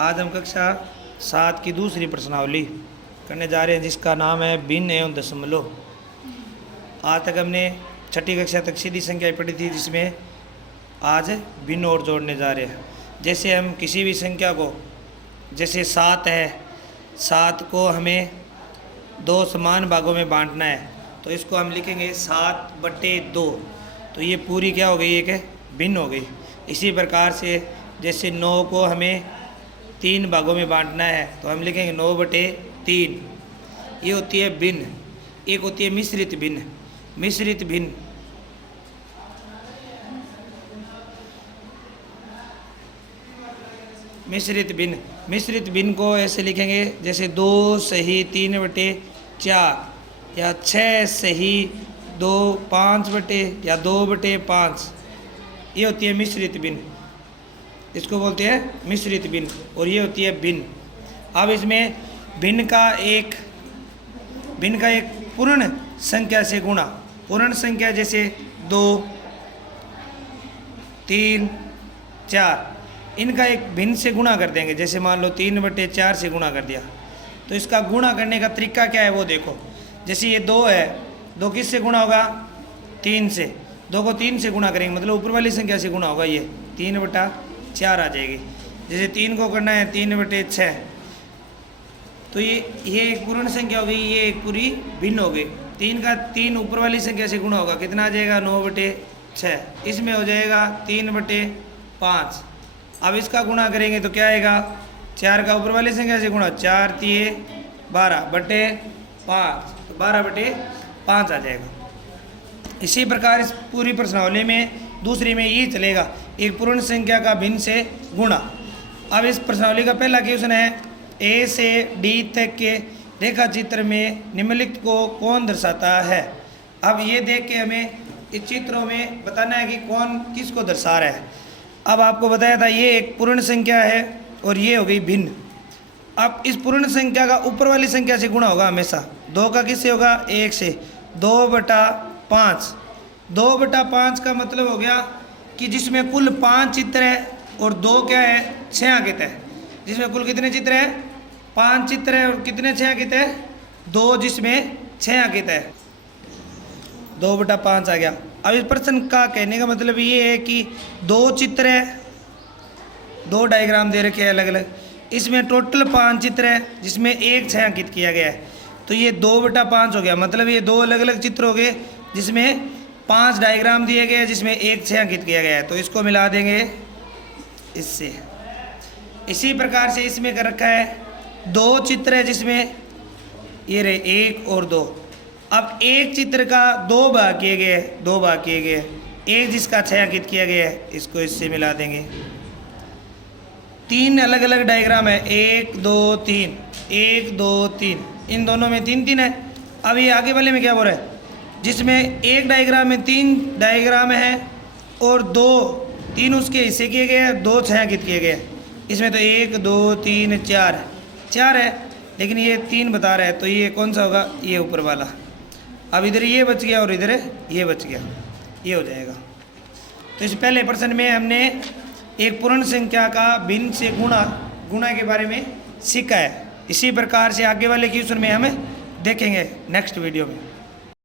आज हम कक्षा 7 की दूसरी प्रश्नावली करने जा रहे हैं, जिसका नाम है भिन्न एवं दशमलव। आज तक हमने छठी कक्षा तक सीधी संख्या पढ़ी थी, जिसमें आज भिन्न और जोड़ने जा रहे हैं। जैसे हम किसी भी संख्या को, जैसे 7 है, 7 को हमें 2 समान भागों में बांटना है, तो इसको हम लिखेंगे 7/2। तो ये पूरी क्या हो गई, एक भिन्न हो गई। इसी प्रकार से जैसे 9 को हमें 3 भागों में बांटना है, तो हम लिखेंगे 9/3। ये होती है भिन्न। एक होती है मिश्रित भिन्न। मिश्रित भिन्न मिश्रित भिन्न मिश्रित भिन्न को ऐसे लिखेंगे, जैसे 2 सही 3/4 या 6 सही 2 5 या 2/5। ये होती है मिश्रित भिन्न, इसको बोलते हैं मिश्रित भिन्न। और ये होती है भिन्न। अब इसमें भिन्न का एक पूर्ण संख्या से गुणा, पूर्ण संख्या जैसे 2 3 4, इनका एक भिन्न से गुणा कर देंगे। जैसे मान लो 3/4 से गुणा कर दिया, तो इसका गुणा करने का तरीका क्या है वो देखो। जैसे ये 2 है, 2 किस से गुणा होगा, 3 से। 2 को 3 से गुणा करेंगे, मतलब ऊपर वाली संख्या से गुणा होगा, ये 3/4 आ जाएगी। जैसे 3 को करना है 3/6, तो ये एक पूर्ण संख्या हो गई, ये एक पूरी भिन्न हो गई। 3 का 3 ऊपर वाली संख्या से गुणा होगा, कितना आ जाएगा, 9/6। इसमें हो जाएगा 3/5। अब इसका गुणा करेंगे तो क्या आएगा, 4 का ऊपर वाली संख्या से गुणा, 4 3 12/5, तो 12/5 आ जाएगा। इसी प्रकार इस पूरी प्रश्नावली में दूसरी में ये चलेगा, एक पूर्ण संख्या का भिन्न से गुणा। अब इस प्रश्नावली का पहला क्वेश्चन है, ए से डी तक के रेखा चित्र में निम्नलिखित को कौन दर्शाता है। अब ये देख के हमें इस चित्रों में बताना है कि कौन किसको दर्शा रहा है। अब आपको बताया था ये एक पूर्ण संख्या है और ये हो गई भिन्न। अब इस पूर्ण संख्या का ऊपर वाली संख्या से गुणा होगा हमेशा। 2 का किससे होगा, 1 से। 2/5। 2/5 का मतलब हो गया कि जिसमें कुल 5 चित्र है और 2 क्या है, 6 अंकित है। जिसमें कुल कितने चित्र है, 5 चित्र है और कितने 6 अंकित है, 2, जिसमें 6 अंकित है। 2/5 आ गया। अब इस प्रश्न का कहने का मतलब ये है कि 2 चित्र है, 2 डायग्राम दे रखे हैं अलग अलग। इसमें टोटल 5 चित्र है, जिसमें 1 6 अंकित किया गया है। तो ये 2/5 हो गया, मतलब ये 2 अलग अलग चित्र हो गए, जिसमें 5 डायग्राम दिए गए, जिसमें 1 6 अंकित किया गया है। तो इसको मिला देंगे इससे। इसी प्रकार से इसमें कर रखा है 2 चित्र है, जिसमें ये रहे 1 और 2। अब एक चित्र का 2 भाग किए गए, एक जिसका 6 अंकित किया गया है, इसको इससे मिला देंगे। 3 अलग अलग डायग्राम है, 1 2 3, 1 2 3, इन दोनों में 3 3 है। अब ये आगे वाले में क्या हो रहा है, जिसमें एक डायग्राम में 3 डायग्राम है और 3 उसके हिस्से किए गए हैं, 2 6 अंकित किए गए हैं। इसमें तो 1 2 3 4 है, लेकिन ये 3 बता रहा है, तो ये कौन सा होगा, ये ऊपर वाला। अब इधर ये बच गया और इधर ये बच गया, ये हो जाएगा। तो इस पहले प्रश्न में हमने एक पूर्ण संख्या का भिन्न से गुणा के बारे में सीखा है। इसी प्रकार से आगे वाले क्वेश्चन में हम देखेंगे नेक्स्ट वीडियो में।